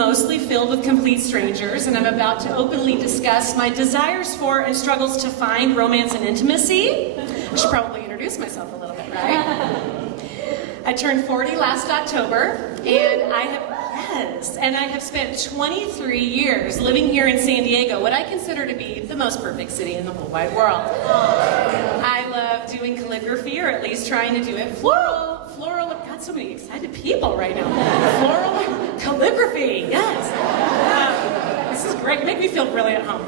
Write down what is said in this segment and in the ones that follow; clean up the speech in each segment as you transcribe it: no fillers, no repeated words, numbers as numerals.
mostly filled with complete strangers, and I'm about to openly discuss my desires for and struggles to find romance and intimacy. I should probably introduce myself a little bit, right? I turned 40 last October, and I have spent 23 years living here in San Diego, what I consider to be the most perfect city in the whole wide world. I love doing calligraphy, or at least trying to do it. Floral, got so many excited people right now. Floral calligraphy, yes. This is great, make me feel really at home.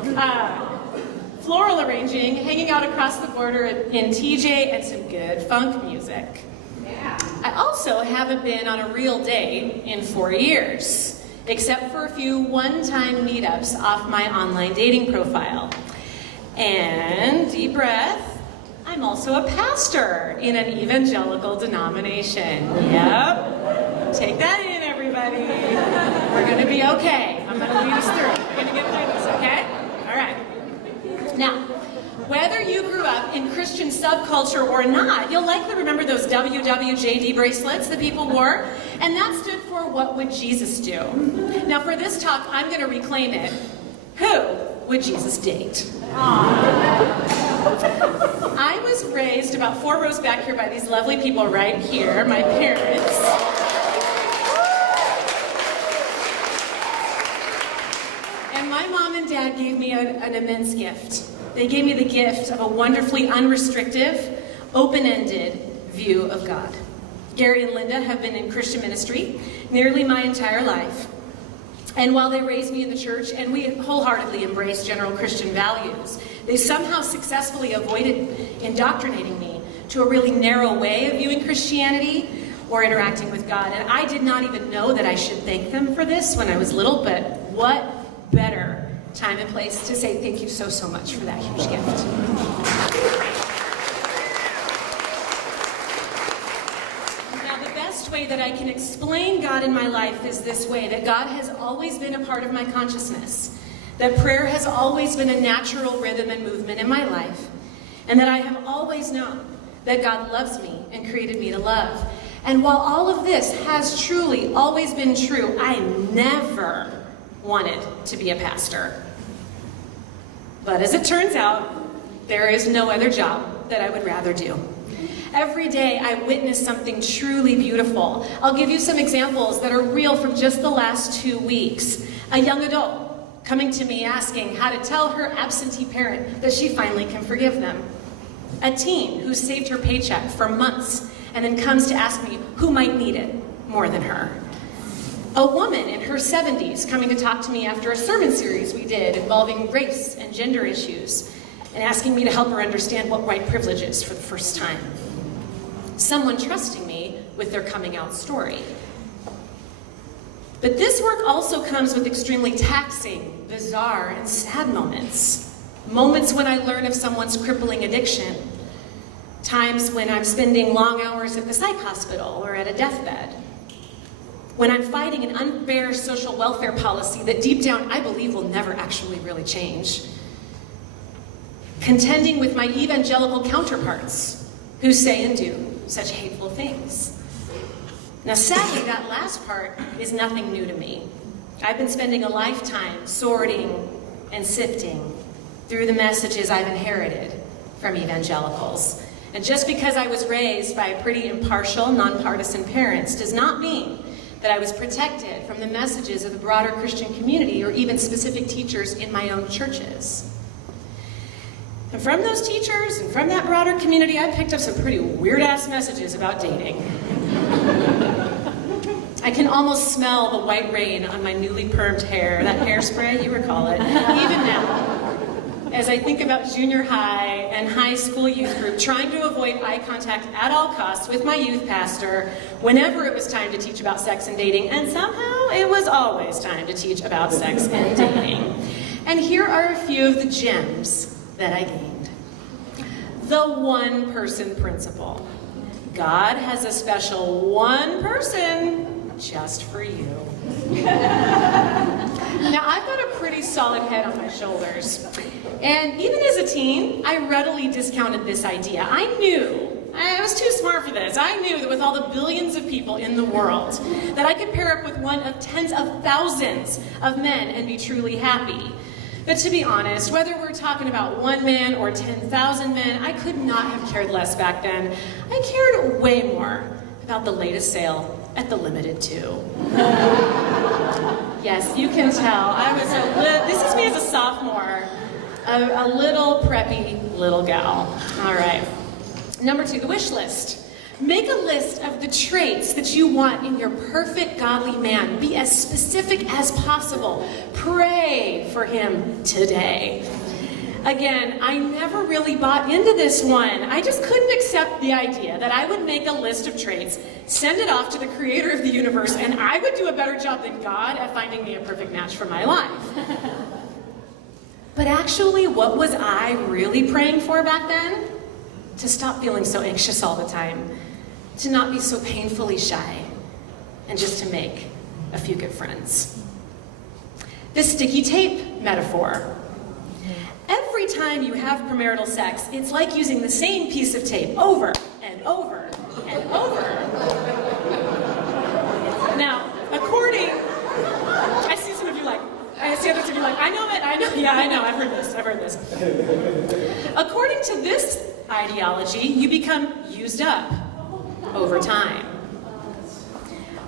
Floral arranging, hanging out across the border in TJ, and some good funk music. I also haven't been on a real date in 4 years, except for a few one-time meetups off my online dating profile. And, deep breath, I'm also a pastor in an evangelical denomination. Yep. Take that in, everybody. We're going to be okay. I'm going to lead us through. We're going to get through this, okay? All right. Now, whether you grew up in Christian subculture or not, you'll likely remember those WWJD bracelets that people wore, and that stood for What Would Jesus Do? Now for this talk, I'm going to reclaim it. Who would Jesus date? I was raised about 4 rows back here by these lovely people right here, my parents. And my mom and dad gave me an immense gift. They gave me the gift of a wonderfully unrestrictive, open-ended view of God. Gary and Linda have been in Christian ministry nearly my entire life. And while they raised me in the church, and we wholeheartedly embraced general Christian values, they somehow successfully avoided indoctrinating me to a really narrow way of viewing Christianity or interacting with God. And I did not even know that I should thank them for this when I was little, but what better time and place to say thank you so, so much for that huge gift. Now, the best way that I can explain God in my life is this way, that God has always been a part of my consciousness, that prayer has always been a natural rhythm and movement in my life, and that I have always known that God loves me and created me to love. And while all of this has truly always been true, I never wanted to be a pastor. But as it turns out, there is no other job that I would rather do. Every day I witness something truly beautiful. I'll give you some examples that are real from just the last 2 weeks. A young adult coming to me asking how to tell her absentee parent that she finally can forgive them. A teen who saved her paycheck for months and then comes to ask me who might need it more than her. A woman in her 70s coming to talk to me after a sermon series we did involving race and gender issues and asking me to help her understand what white privilege is for the first time. Someone trusting me with their coming out story. But this work also comes with extremely taxing, bizarre, and sad moments. Moments when I learn of someone's crippling addiction. Times when I'm spending long hours at the psych hospital or at a deathbed. When I'm fighting an unfair social welfare policy that deep down I believe will never actually really change. Contending with my evangelical counterparts who say and do such hateful things. Now sadly, that last part is nothing new to me. I've been spending a lifetime sorting and sifting through the messages I've inherited from evangelicals. And just because I was raised by pretty impartial, nonpartisan parents does not mean that I was protected from the messages of the broader Christian community or even specific teachers in my own churches. And from those teachers and from that broader community, I picked up some pretty weird-ass messages about dating. I can almost smell the white rain on my newly permed hair, that hairspray, you recall it, even now. As I think about junior high and high school youth group, trying to avoid eye contact at all costs with my youth pastor whenever it was time to teach about sex and dating, and somehow it was always time to teach about sex and dating. And here are a few of the gems that I gained. The one-person principle. God has a special one person just for you. Now, I've got a pretty solid head on my shoulders. And even as a teen, I readily discounted this idea. I knew I was too smart for this. I knew that with all the billions of people in the world, that I could pair up with one of tens of thousands of men and be truly happy. But to be honest, whether we're talking about one man or 10,000 men, I could not have cared less back then. I cared way more about the latest sale at the Limited 2. Yes, you can tell. I was this is me as a sophomore, a little preppy little gal. All right. Number 2, the wish list. Make a list of the traits that you want in your perfect godly man. Be as specific as possible. Pray for him today. Again, I never really bought into this one. I just couldn't accept the idea that I would make a list of traits, send it off to the creator of the universe, and I would do a better job than God at finding me a perfect match for my life. But actually, what was I really praying for back then? To stop feeling so anxious all the time, to not be so painfully shy, and just to make a few good friends. The sticky tape metaphor. Every time you have premarital sex, it's like using the same piece of tape over and over and over. Now, I see some of you like, I see others of you like, I know it, I know, yeah, I know, I've heard this. According to this ideology, you become used up over time.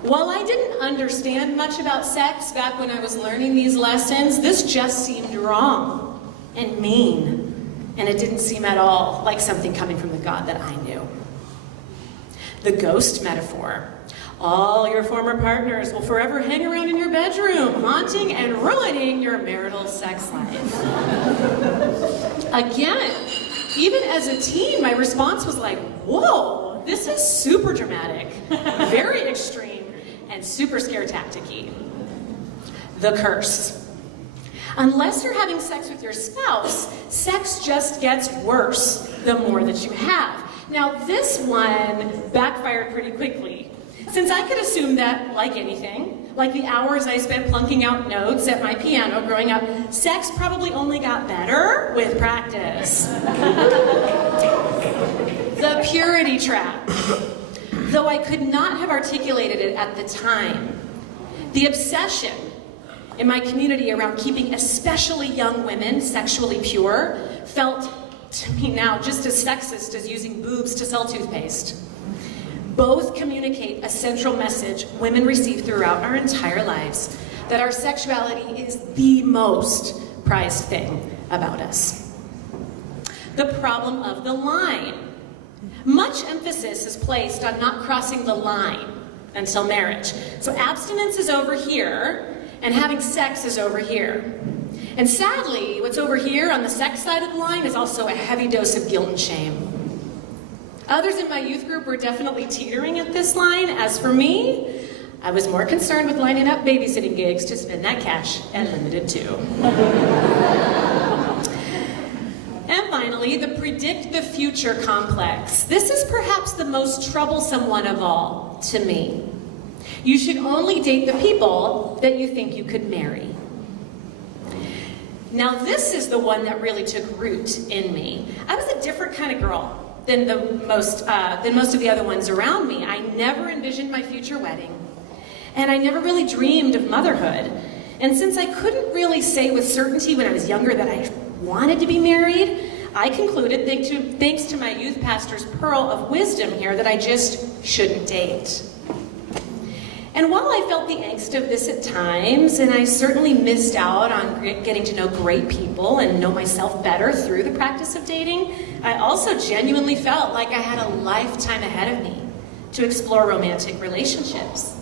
While I didn't understand much about sex back when I was learning these lessons, this just seemed wrong and mean, and it didn't seem at all like something coming from the God that I knew. The ghost metaphor. All your former partners will forever hang around in your bedroom, haunting and ruining your marital sex life. Again, even as a teen, my response was like, whoa, this is super dramatic, very extreme, and super scare tactic-y. The curse. Unless you're having sex with your spouse, sex just gets worse the more that you have. Now, this one backfired pretty quickly, since I could assume that, like anything, like the hours I spent plunking out notes at my piano growing up, sex probably only got better with practice. The purity trap. Though I could not have articulated it at the time, the obsession in my community around keeping especially young women sexually pure felt, to me now, just as sexist as using boobs to sell toothpaste. Both communicate a central message women receive throughout our entire lives, that our sexuality is the most prized thing about us. The problem of the line. Much emphasis is placed on not crossing the line until marriage. So abstinence is over here, and having sex is over here. And sadly, what's over here on the sex side of the line is also a heavy dose of guilt and shame. Others in my youth group were definitely teetering at this line. As for me, I was more concerned with lining up babysitting gigs to spend that cash at Limited 2. And finally, the predict the future complex. This is perhaps the most troublesome one of all to me. You should only date the people that you think you could marry. Now this is the one that really took root in me. I was a different kind of girl than most of the other ones around me. I never envisioned my future wedding, and I never really dreamed of motherhood. And since I couldn't really say with certainty when I was younger that I wanted to be married, I concluded, thanks to my youth pastor's pearl of wisdom here, that I just shouldn't date. And while I felt the angst of this at times, and I certainly missed out on getting to know great people and know myself better through the practice of dating, I also genuinely felt like I had a lifetime ahead of me to explore romantic relationships.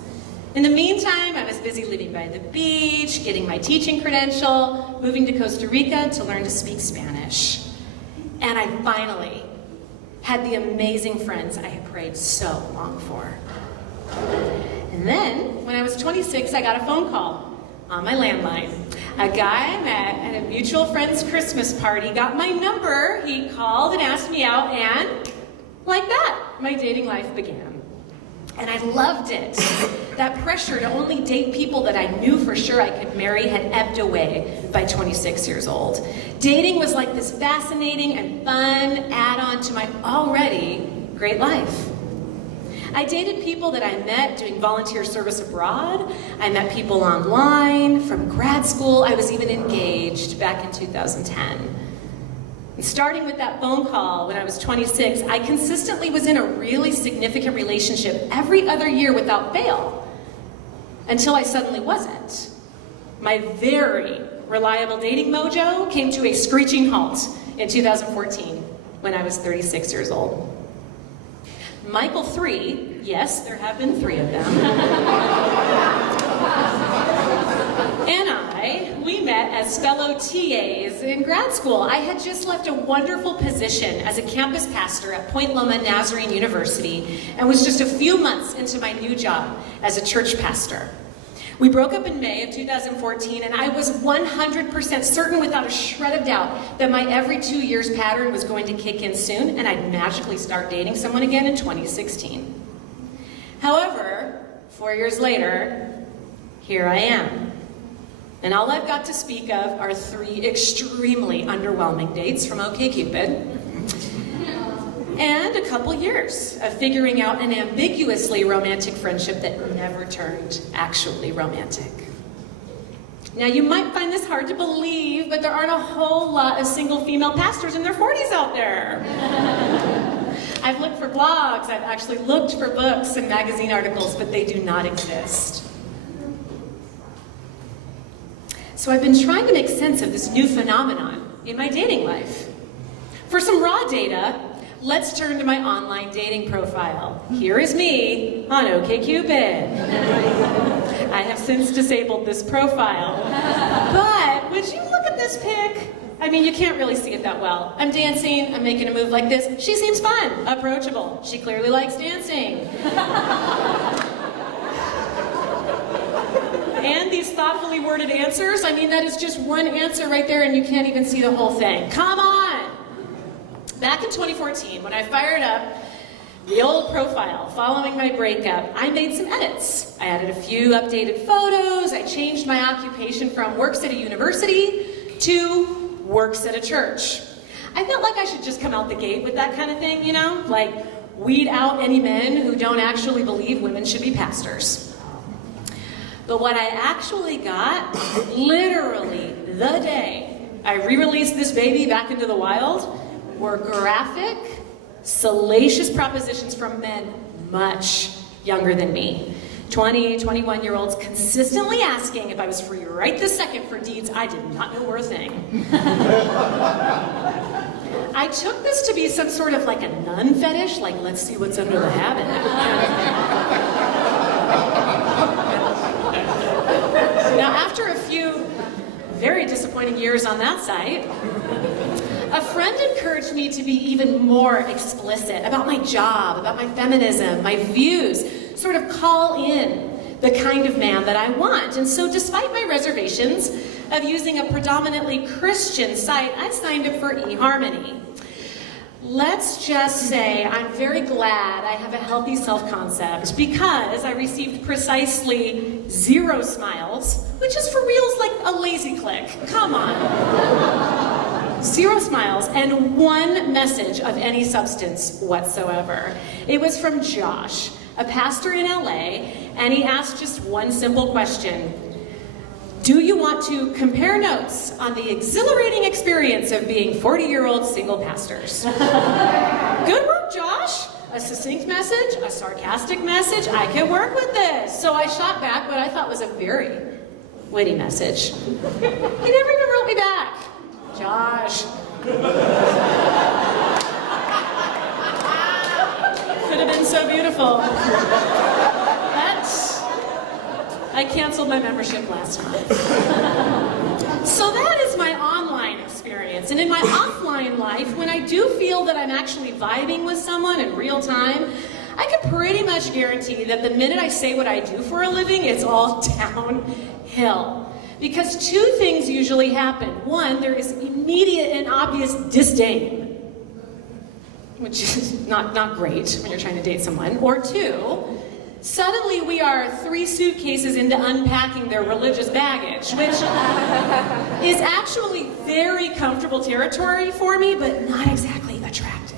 In the meantime, I was busy living by the beach, getting my teaching credential, moving to Costa Rica to learn to speak Spanish. And I finally had the amazing friends I had prayed so long for. And then, when I was 26, I got a phone call on my landline. A guy I met at a mutual friend's Christmas party got my number, he called and asked me out, and like that, my dating life began. And I loved it. That pressure to only date people that I knew for sure I could marry had ebbed away by 26 years old. Dating was like this fascinating and fun add-on to my already great life. I dated people that I met doing volunteer service abroad. I met people online, from grad school. I was even engaged back in 2010. And starting with that phone call when I was 26, I consistently was in a really significant relationship every other year without fail, until I suddenly wasn't. My very reliable dating mojo came to a screeching halt in 2014 when I was 36 years old. Michael 3, yes, there have been 3 of them, and we met as fellow TAs in grad school. I had just left a wonderful position as a campus pastor at Point Loma Nazarene University and was just a few months into my new job as a church pastor. We broke up in May of 2014, and I was 100% certain, without a shred of doubt, that my every 2 years pattern was going to kick in soon, and I'd magically start dating someone again in 2016. However, 4 years later, here I am. And all I've got to speak of are 3 extremely underwhelming dates from OkCupid, and a couple years of figuring out an ambiguously romantic friendship that never turned actually romantic. Now, you might find this hard to believe, but there aren't a whole lot of single female pastors in their 40s out there. I've looked for blogs, I've actually looked for books and magazine articles, but they do not exist. So I've been trying to make sense of this new phenomenon in my dating life. For some raw data, let's turn to my online dating profile. Here is me on OkCupid. I have since disabled this profile. But would you look at this pic? I mean, you can't really see it that well. I'm dancing, I'm making a move like this. She seems fun, approachable. She clearly likes dancing. And these thoughtfully worded answers, I mean, that is just one answer right there and you can't even see the whole thing. Come on! Back in 2014, when I fired up the old profile following my breakup, I made some edits. I added a few updated photos, I changed my occupation from works at a university to works at a church. I felt like I should just come out the gate with that kind of thing, you know? Like, weed out any men who don't actually believe women should be pastors. But what I actually got, literally the day I re-released this baby back into the wild, were graphic, salacious propositions from men much younger than me. 20, 21-year-olds consistently asking if I was free right this second for deeds I did not know were a thing. I took this to be some sort of like a nun fetish, like let's see what's under the habit. Now, after a few very disappointing years on that site, a friend encouraged me to be even more explicit about my job, about my feminism, my views, sort of call in the kind of man that I want. And so despite my reservations of using a predominantly Christian site, I signed up for eHarmony. Let's just say I'm very glad I have a healthy self-concept because I received precisely 0 smiles, which is for reals like a lazy click. Come on. 0 smiles and 1 message of any substance whatsoever. It was from Josh, a pastor in LA, and he asked just one simple question. Do you want to compare notes on the exhilarating experience of being 40-year-old single pastors? Good work, Josh. A succinct message, a sarcastic message, I can work with this. So I shot back what I thought was a very witty message. He never even wrote me back. Josh. Could have been so beautiful. I canceled my membership last month. So that is my online experience. And in my offline life, when I do feel that I'm actually vibing with someone in real time, I can pretty much guarantee that the minute I say what I do for a living, it's all downhill. Because 2 things usually happen. 1, there is immediate and obvious disdain, which is not great when you're trying to date someone. Or 2, suddenly we are 3 suitcases into unpacking their religious baggage, which is actually very comfortable territory for me, but not exactly attractive.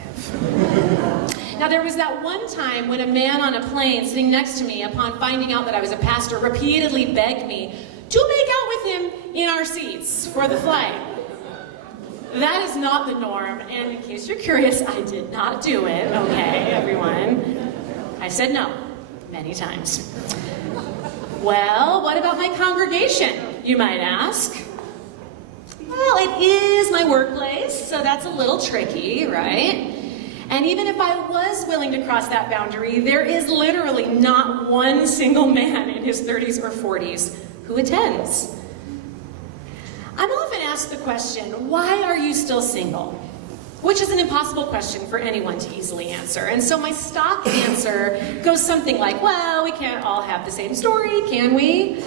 Now, there was that one time when a man on a plane sitting next to me, upon finding out that I was a pastor, repeatedly begged me to make out with him in our seats for the flight. That is not the norm, and in case you're curious, I did not do it, okay, everyone? I said no, many times. Well, what about my congregation, you might ask? Well, it is my workplace, so that's a little tricky, right? And even if I was willing to cross that boundary, there is literally not one single man in his 30s or 40s who attends. I'm often asked the question, why are you still single? Which is an impossible question for anyone to easily answer. And so my stock answer goes something like, well, we can't all have the same story, can we?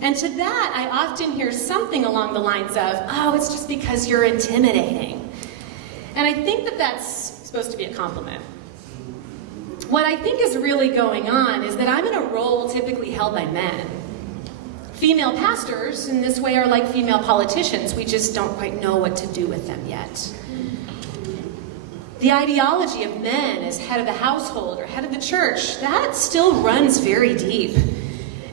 And to that, I often hear something along the lines of, oh, it's just because you're intimidating. And I think that that's supposed to be a compliment. What I think is really going on is that I'm in a role typically held by men. Female pastors, in this way, are like female politicians. We just don't quite know what to do with them yet. The ideology of men as head of the household or head of the church, that still runs very deep.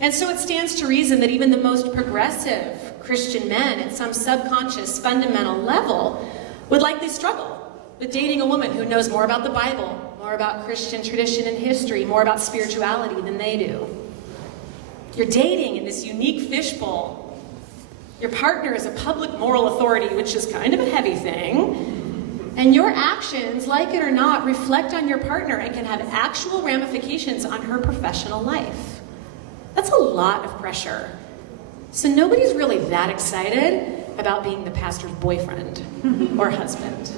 And so it stands to reason that even the most progressive Christian men at some subconscious, fundamental level would likely struggle with dating a woman who knows more about the Bible, more about Christian tradition and history, more about spirituality than they do. You're dating in this unique fishbowl. Your partner is a public moral authority, which is kind of a heavy thing. And your actions, like it or not, reflect on your partner and can have actual ramifications on her professional life. That's a lot of pressure. So nobody's really that excited about being the pastor's boyfriend or husband.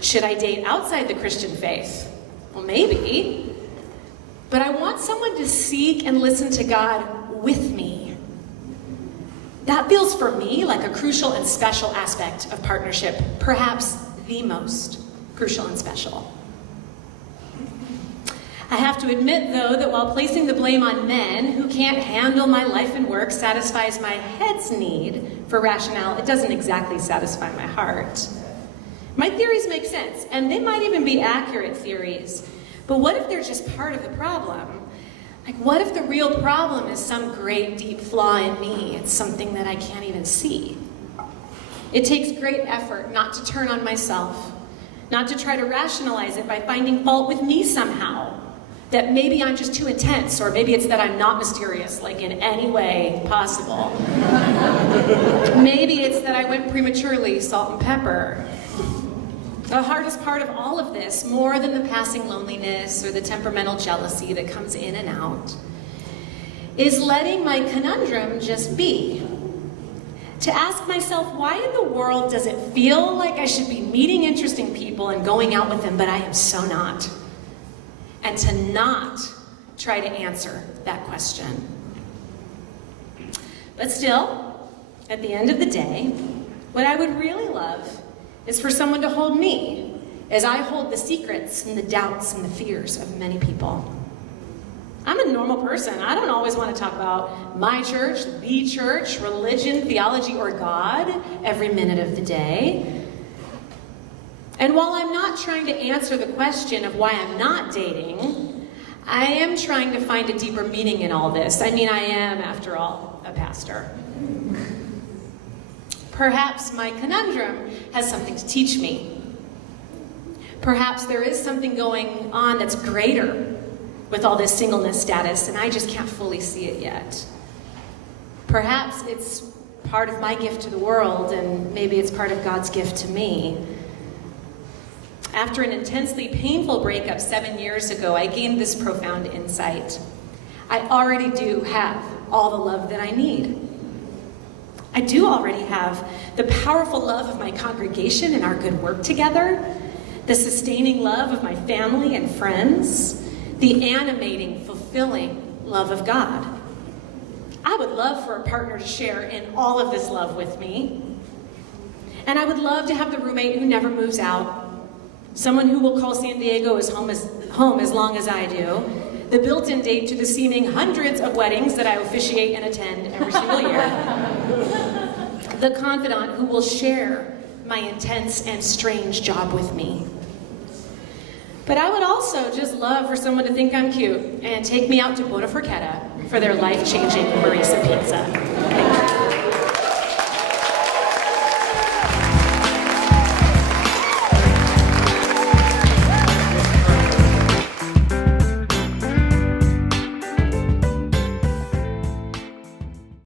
Should I date outside the Christian faith? Well, maybe. But I want someone to seek and listen to God with me. That feels for me like a crucial and special aspect of partnership, perhaps the most crucial and special. I have to admit, though, that while placing the blame on men who can't handle my life and work satisfies my head's need for rationale, it doesn't exactly satisfy my heart. My theories make sense, and they might even be accurate theories. But what if they're just part of the problem? Like, what if the real problem is some great deep flaw in me? It's something that I can't even see. It takes great effort not to turn on myself, not to try to rationalize it by finding fault with me somehow. That maybe I'm just too intense, or maybe it's that I'm not mysterious, like in any way possible. Maybe it's that I went prematurely salt and pepper. The hardest part of all of this, more than the passing loneliness or the temperamental jealousy that comes in and out, is letting my conundrum just be. To ask myself, why in the world does it feel like I should be meeting interesting people and going out with them, but I am so not? And to not try to answer that question. But still, at the end of the day, what I would really love is for someone to hold me as I hold the secrets and the doubts and the fears of many people. I'm a normal person. I don't always want to talk about my church, the church, religion, theology, or God every minute of the day. And while I'm not trying to answer the question of why I'm not dating, I am trying to find a deeper meaning in all this. I mean, I am, after all, a pastor. Perhaps my conundrum has something to teach me. Perhaps there is something going on that's greater with all this singleness status, and I just can't fully see it yet. Perhaps it's part of my gift to the world, and maybe it's part of God's gift to me. After an intensely painful breakup 7 years ago, I gained this profound insight. I already do have all the love that I need. I do already have the powerful love of my congregation and our good work together, the sustaining love of my family and friends, the animating, fulfilling love of God. I would love for a partner to share in all of this love with me. And I would love to have the roommate who never moves out, someone who will call San Diego his home as long as I do, the built-in date to the seeming hundreds of weddings that I officiate and attend every single year, the confidant who will share my intense and strange job with me. But I would also just love for someone to think I'm cute and take me out to Buona Forchetta for their life-changing marisa pizza.